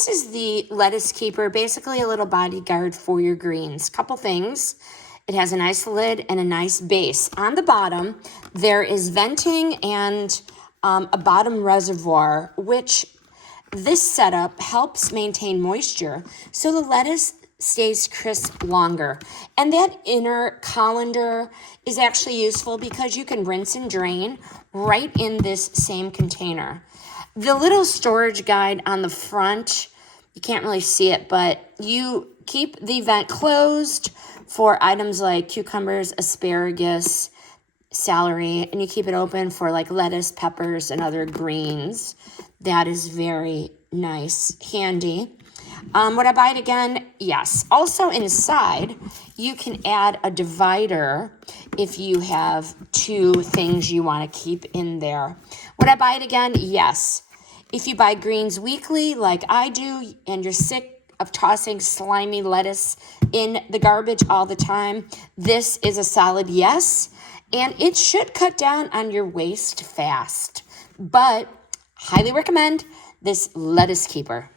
this is the lettuce keeper, basically a little bodyguard for your greens. Couple things. It has a nice lid and a nice base. On the bottom, there is venting and a bottom reservoir, which this setup helps maintain moisture so the lettuce stays crisp longer. And that inner colander is actually useful because you can rinse and drain right in this same container. The little storage guide on the front, you can't really see it, but you keep the vent closed for items like cucumbers, asparagus, celery, and you keep it open for like lettuce, peppers, and other greens. That is very nice, handy. Would I buy it again? Yes. Also inside, you can add a divider if you have two things you want to keep in there. Would I buy it again? Yes. If you buy greens weekly like I do and you're sick of tossing slimy lettuce in the garbage all the time, this is a solid yes. And it should cut down on your waste fast. But highly recommend this lettuce keeper.